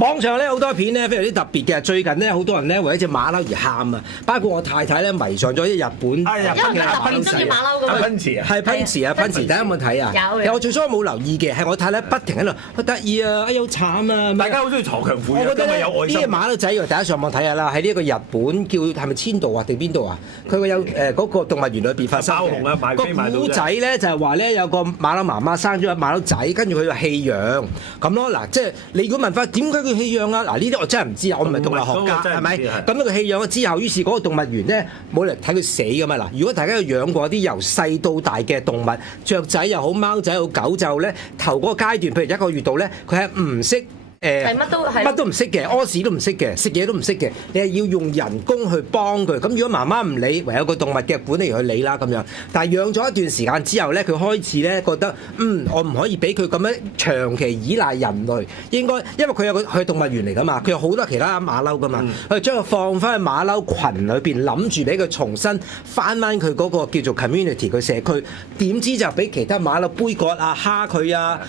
網上咧好多片咧非常之特別嘅，最近咧好多人咧為一隻馬騮而喊啊，包括我太太咧迷上咗日本因為佢特別中意馬騮㗎嘛。噴池啊，係噴池啊，噴池，大家有冇睇啊？有。其實我最初冇留意嘅，係我太太不停喺度，好得意啊，哎好慘啊！大家好中意鋤強扶弱，我覺得呢因為有愛心。啲馬騮仔，大家上網睇下啦，喺呢一個日本叫係咪千度啊定邊度啊？佢有嗰個動物園裏邊發生爆紅啊，買飛買到個古仔咧就係話咧有個馬騮媽媽生咗個馬騮仔，跟住佢就棄養咁咯。嗱，即係你如果問翻點解佢棄養啊？嗱，呢啲我真係唔知啊，我唔係動物學家，係咪？咁樣佢棄養咗之後，於是嗰個動物園咧冇嚟睇佢死噶嘛。嗱，如果大家有養過啲由細到大嘅動物，雀仔又好，貓仔又好，狗就咧頭嗰個階段，譬如一個月度咧，佢係唔識。係乜都唔識嘅，屙屎都唔識嘅，食嘢都唔識嘅，你係要用人工去幫佢。咁如果媽媽唔理，唯有個動物嘅管理員去理啦咁樣。但係養咗一段時間之後咧，佢開始咧覺得，我唔可以俾佢咁樣長期依賴人類，應該因為佢係動物園嚟噶嘛，佢有好多其他馬騮噶嘛，佢將佢放翻去馬騮群裏邊，諗住俾佢重新翻佢嗰個叫做 community 嘅社區，點知就俾其他馬騮杯葛啊、蝦佢啊、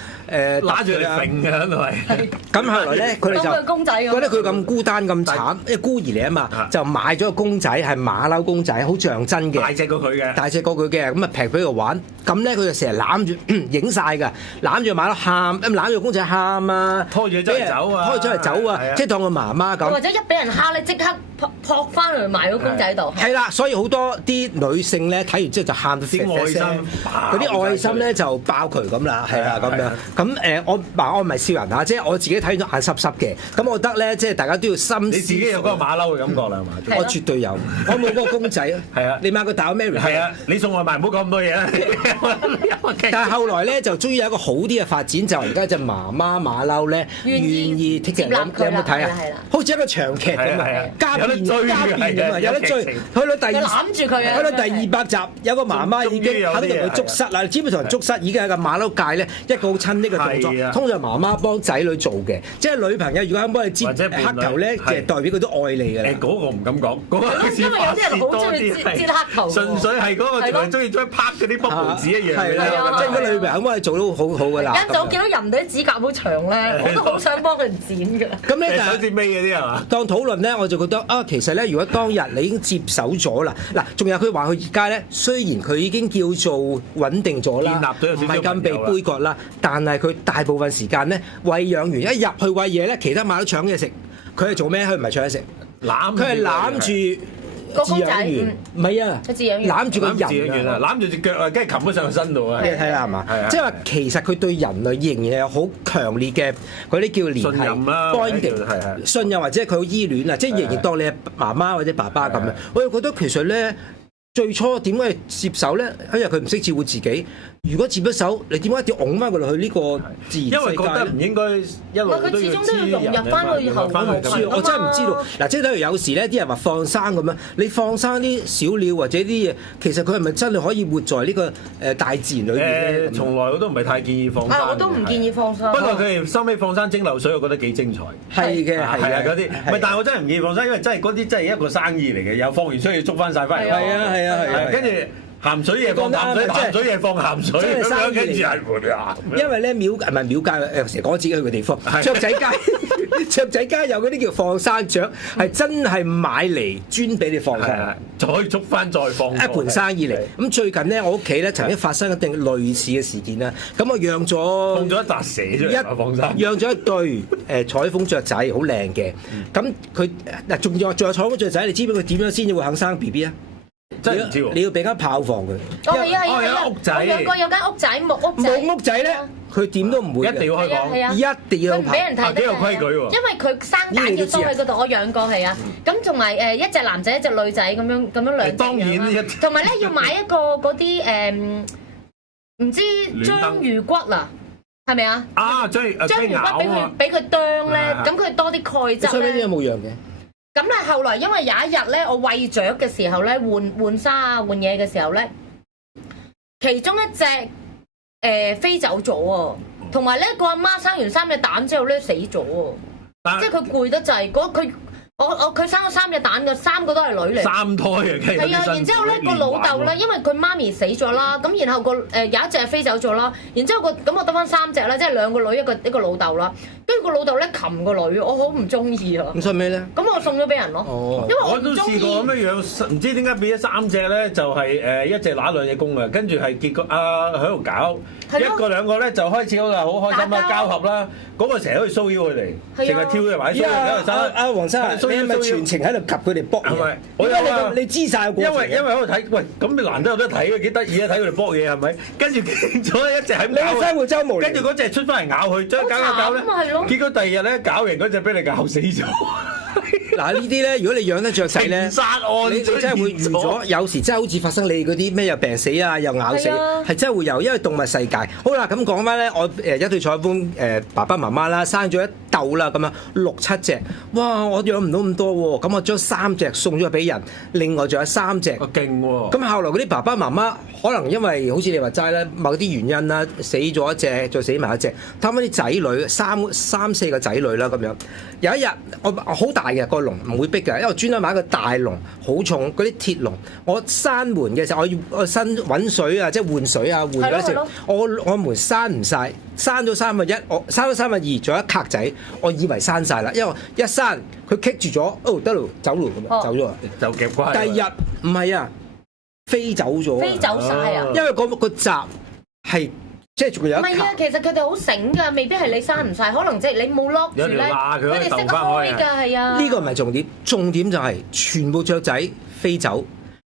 拉住佢揈嘅喺度係。咁後來咧，佢哋就覺得佢咁孤單咁慘，因為孤兒嚟啊嘛，就買咗個公仔係馬騮公仔，好像真嘅，大隻過佢嘅，大隻過佢嘅，咁啊劈俾佢玩。咁咧佢就成日攬住影晒㗎，攬住馬騮喊，攬住公仔喊啊，拖住佢出嚟走啊，拖住出嚟走啊，即係當佢媽媽咁。或者一俾人蝦咧，即刻撲翻去埋個公仔度。係啦，所以好多啲女性咧睇完之後就喊到啲愛心，嗰啲愛心咧就爆渠咁啦，係啊咁樣。咁我唔係笑人嚇，即係我自己睇到眼濕濕嘅。咁我覺得咧，即係大家都要深思。你自己有嗰個馬騮嘅感覺啦，係嘛？我絕對有，我冇嗰個公仔啊。係啊，你買個大 Mary。係啊，你送外賣唔好講咁多嘢啦。但係後來咧就終於有一個好啲嘅發展，就而家隻媽媽馬騮咧願意 take care。你有冇睇啊？好似一個長劇咁啊，加變咁啊，有得追。去到攬住佢啊！去到第200集，有個媽媽已經肯同佢捉虱啦。知唔知同人捉虱已經係個馬騮界咧一個好親昵嘅動作。通常媽媽幫仔女做嘅，即係女朋友如果肯幫你接黑頭咧，就係代表佢都愛你㗎啦。嗰個唔敢講，嗰個因為有啲人好中意接黑頭。純粹係嗰個仲係中意將拍嗰啲 bubble 紙一樣。係啦，即係個女朋友幫你做到好好㗎啦。有陣我見到人哋啲指甲好長咧，我都好想幫佢剪㗎。咁咧就手指尾嗰啲係嘛？當討論咧，我就覺得啊，其實咧，如果當日你已經接手咗啦，嗱，仲有佢話佢而家咧，雖然佢已經叫做穩定咗啦，唔係咁被杯葛啦，但係佢大部分時間咧餵養完一入去餵嘢咧，其他馬都搶嘢食，佢係做咩？佢唔係搶嘢食，佢係攬住個公仔，唔係啊，攬住個人啊，攬住隻腳啊，跟住擒咗上個身度啊！你睇啦係嘛？即係話其實佢對人類仍然有好強烈嘅嗰啲叫聯繫、信任啦、bonding、信任或者佢好依戀啊，即係仍然當你係媽媽或者爸爸咁樣。我又覺得其實咧，最初點解接手咧？因為佢唔識照顧自己。如果接咗手，你點解一定要擁翻佢落去呢個自然世界？因為覺得唔應該一路都要黐人啊嘛。我真係唔知道。嗱，即係例如有時咧，啲人話放生咁樣，你放生啲小鳥或者啲嘢，其實佢係咪真係可以活在呢個大自然裏邊咧？從來我都唔係太建議放生。我都唔建議放生。不過佢哋收尾放生蒸餾水，我覺得幾精彩。係嘅，係啊，嗰啲。唔係，但係我真係唔建議放生，因為真係嗰啲真係一個生意嚟嘅，又放完水要捉翻晒翻嚟。係啊，跟住。鹹水嘢放鹹水，鹹水嘢放鹹水，咁樣跟住係換啊！因為咧廟唔係廟街，成日講自己去嘅地方，雀仔街，雀仔街有嗰啲叫放生雀，係真係買嚟專俾你放生，再捉翻再放。一盤生意嚟。咁最近咧，我屋企咧曾經發生一定類似嘅事件啦。咁我養咗放咗一笪蛇出嚟放生，養咗一對彩鳳雀仔，好靚嘅。咁佢嗱仲有彩鳳雀仔，你知唔知佢點樣先至會肯生 BB 啊？真係唔知喎！你要俾間炮房佢。有屋仔。我養過有間屋仔木屋仔。木屋仔咧，佢點都唔會。一定要開房。一定要唔俾人睇。幾有規矩喎！因為佢生蛋要多喺嗰度，我養過係啊。咁同埋一隻男仔一隻女仔咁樣兩。當然同埋咧要買一個嗰啲唔知章魚骨啊，係咪啊？章魚骨俾佢啄咧，咁佢多啲鈣質咧。所以呢啲有冇養嘅？咁咧，後來因為有一日咧，我餵雀嘅時候咧，換沙啊，換嘢嘅時候咧，其中一隻飛走咗喎，同埋咧個阿媽生完3隻蛋之後咧死咗喎，即係佢攰得滯，佢生咗3隻蛋嘅，3個都係女嚟。3胎嘅，係啊，然之後咧個老豆咧，因為佢媽咪死咗啦，咁然後有一隻係飛走咗啦，然之後咁我得翻3隻啦，即係2個女一個老豆啦，跟住個老豆咧擒個女，我好唔中意啊。咁所以咩咧？咁我送咗俾人咯。哦，因為我都試過咁樣樣，唔知點解變咗3隻咧，就係一隻乸2隻公嘅，跟住係結果喺度搞，1個2個咧就開始好開心啦，交合啦，嗰個成日去騷擾佢哋，成日跳入埋騷擾。阿黃生，你係咪全程喺度及佢哋搏嘢？我有啊，你知晒個過程。因為喺度睇，喂，咁你難得有得睇嘅，幾得意啊！睇佢哋搏嘢係咪？跟住咗一隻喺你嘅生活周無聊。跟住嗰隻出翻嚟咬佢，將搞咧，結果第2日咧搞完嗰隻俾你咬死咗。嗱呢啲咧，如果你養得雀仔咧，殺案你真係會預咗，有時真係好似發生你嗰啲咩又病死啊，又咬死，係真係會有，因為動物世界。好啦，咁講翻咧，我一對彩般爸爸媽媽啦，生咗一竇啦，咁樣6、7隻，哇！我養唔到咁多喎，咁我將3隻送咗俾人，另外仲有3隻。勁喎！咁後來嗰啲爸爸媽媽可能因為好似你話齋咧，某啲原因啦，死咗一隻，再死埋一隻，睇翻啲仔女三四個仔女啦咁樣。有一日我好大嘅個籠唔會逼嘅，因為我專登買一個大籠，好重嗰啲鐵籠。我閂門嘅時候，我新揾水啊，即係換水啊，換嗰時，我門閂唔晒，閂咗1/3，我閂咗2/3，仲有一格仔，我以為閂晒啦，因為我一閂佢棘住咗，哦得咯，走咯咁樣走咗啦，就夾關。第二日唔係啊，飛走咗，飛走晒啊！因為個閘係。即係仲有一唔係啊，其實佢哋好醒㗎，未必係你閂唔晒，可能即係你冇 lock 住咧，佢哋識得開㗎，係啊。呢個唔係重點，重點就係全部雀仔飛走，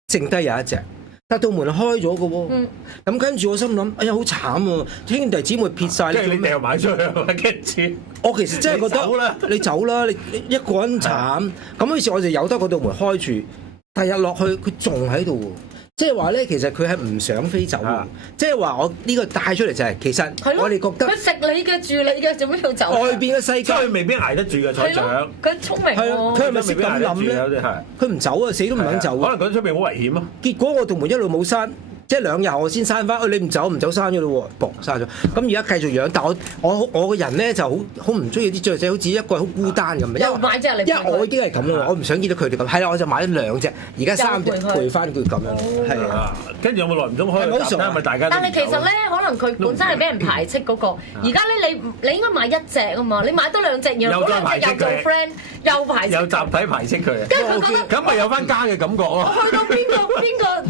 剩低有一隻，但道門開咗嘅喎。咁跟住我心諗，哎呀好慘喎！兄弟姊妹撇晒，即係你掉埋出去啊！跟住我其實真係覺得你走啦，你一個人慘。咁於是我就由得嗰道門開住，第日落去佢仲喺度喎。即係話咧，其實佢係唔想飛走嘅。即係話我呢個帶出嚟就係，其實我哋覺得佢食你嘅住你嘅，做咩要走？外邊嘅世界佢未必捱得住嘅彩獎。佢聰明喎。佢係咪識咁諗咧？佢唔走啊，死都唔肯走。可能佢出面好危險啊。結果我道門一路冇閂。即係2日我先閂翻，你唔走閂咗咯喎，閂咗。咁而家繼續養，但我個人咧就好唔中意啲雀仔，好似一個人好孤單咁。又買隻嚟，因為我已經係咁啦，我唔想見到佢哋咁。係啦，我就買咗2隻，而家3隻陪翻佢咁樣。係啊，跟住有冇耐唔中開？係咪大家？但係其實咧，可能佢本身係俾人排斥嗰個。而家咧，你應該買1隻啊嘛，你買多2隻，然後嗰2隻又做 friend，又排斥。有集體排斥佢。跟住佢覺得咁咪有翻家嘅感覺咯。我去到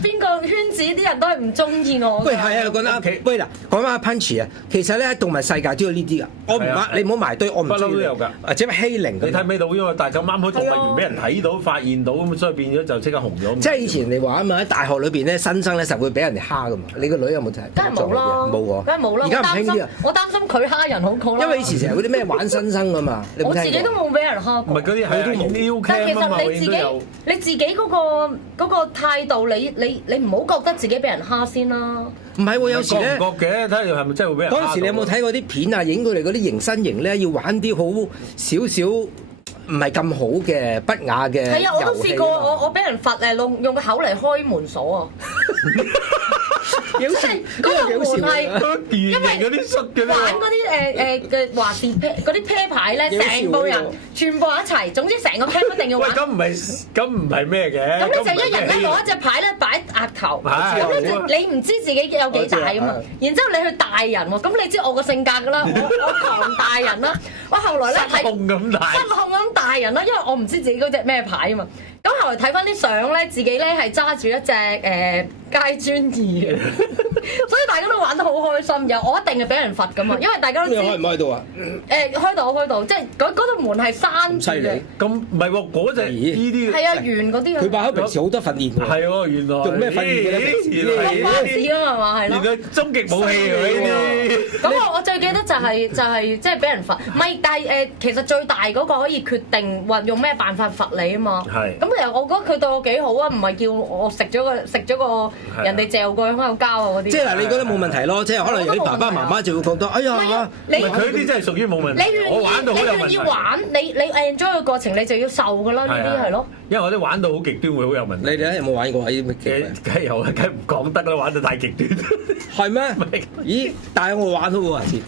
邊個圈子啲人都係唔中意我。喂，係啊，講得啱。喂嗱，講翻阿 Punchy 啊，其實咧喺動物世界都有呢啲噶。我唔你唔好埋堆，我唔中意。不嬲都有㗎。或者欺凌。你睇唔睇到？因為大家啱啱去動物園俾人睇到、發現到咁，所以變咗就即刻紅咗。即係以前你話啊嘛，喺大學裏邊咧，新生咧實會俾人哋蝦噶嘛。你個女有冇睇？梗係冇啦，冇喎。梗係冇啦。而家唔興啲啊。我擔心佢蝦人好過啦。因為以前成日嗰啲咩玩新生㗎嘛。我自己都冇俾人蝦過。唔係嗰啲係都但係其實你自己嗰個態度，你唔好覺得自己俾人蝦先啦。唔係喎，有時咧，覺嘅，睇下係咪真係會俾人蝦。嗰陣時你有冇睇過啲片啊？影佢哋嗰啲型身形咧，要玩啲好少少唔係咁好嘅不雅嘅。係啊，我都試過，我俾人罰誒用個口嚟開門鎖啊！即係嗰個門係因為嗰啲摔嘅玩嗰啲嘅華士啤嗰啲啤牌咧，成部人全部一齊，總之成個 camp 一定要玩。喂，咁唔係咩嘅？咁你就一人咧攞一隻牌咧擺額頭，咁咧就你唔知自己有幾大啊嘛。然之後你去大人喎，咁你知我個性格㗎啦，我狂大人啦。我後來咧係失控咁大人啦，因為我唔知自己嗰隻咩牌啊嘛。咁後來睇翻啲相咧，自己咧係揸住一隻街專2嘅，所以大家都玩得好開心。又我一定係俾人罰噶嘛，因為大家都知。開唔開到啊？開到，即係嗰道門係閂住嘅。咁唔係喎，嗰隻呢啲係啊，圓嗰啲。佢把口平時好多訓練㗎。係喎，原來用咩訓練嘅咧？用巴士啊嘛，係咯。原來終極武器呢啲。咁我最記得就係即係俾人罰，唔係，但係其實最大嗰個可以決定話用咩辦法罰你啊嘛。係。咁其實我覺得佢對我幾好啊，唔係叫我食咗個人哋嚼過香口膠啊嗰啲。即係嗱，你覺得冇問題咯？即係可能有啲爸爸媽媽就會覺得，哎呀，佢啲真係屬於冇問題。我玩到好有問題。你願意玩，你 enjoy 嘅過程，你就要受㗎啦。呢啲係咯。因為我啲玩到好極端會好有問題。你哋咧有冇玩過呢啲咩？梗係有啦，梗係唔講得啦，玩到太極端。係咩？咦？但係我玩到喎，下次。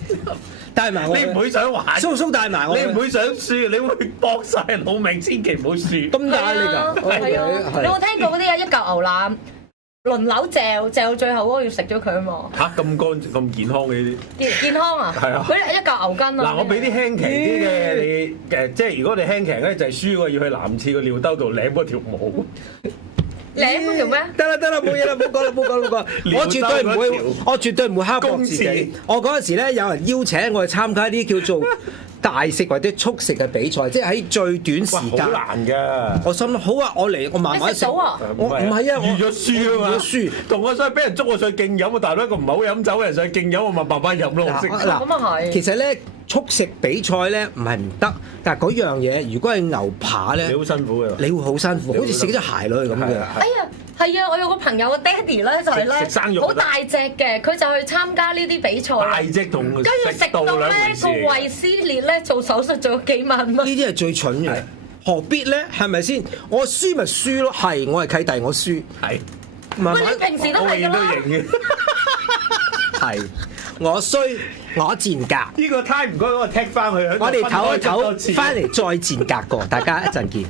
帶埋我。你唔會想玩，蘇蘇帶埋我。你唔會想輸，你會搏晒老命，千祈唔好輸。咁大你㗎？係啊，你有冇聽過嗰啲啊？一嚿牛腩輪流嚼到最後嗰個要食咗佢啊嘛。嚇咁乾咁健康嘅呢啲？健康啊！係啊，佢一嚿牛筋啊！嗱，我俾啲輕騎啲嘅你誒，即係如果你輕騎咧，就係輸喎，要去男廁個尿兜度舐嗰條毛。舐嗰條咩？得啦，冇嘢啦，冇講啦，冇講。我絕對唔會刻薄自己。我嗰陣時咧，有人邀請我去參加啲叫做大食或者速食嘅比賽，即係喺最短時間。好難㗎！我心諗好啊，我嚟，我慢慢食。我唔係啊，預咗輸啊嘛，輸。同我所以俾人捉我上去競飲啊，大佬一個唔係好飲酒嘅人上去競飲，我咪慢慢飲咯，我識。咁啊係。其實咧，速食比賽咧唔係唔得，但係嗰樣嘢如果係牛扒咧，你好辛苦㗎。你會好辛苦，好似食咗鞋落去咁嘅。哎呀！係啊！我有個朋友嘅爹哋咧，就係咧好大隻嘅，佢就去參加呢啲比賽。大隻同跟住食到咧個胃撕裂咧，做手術做咗幾萬蚊。呢啲係最蠢嘅，何必咧？係咪先？我輸咪輸咯，係我係契弟，我輸。係。喂，你平時都係㗎啦。係，我衰，我賤格。呢個 time 唔該，我踢翻去。我哋唞一唞，翻嚟再賤格過，大家一陣見。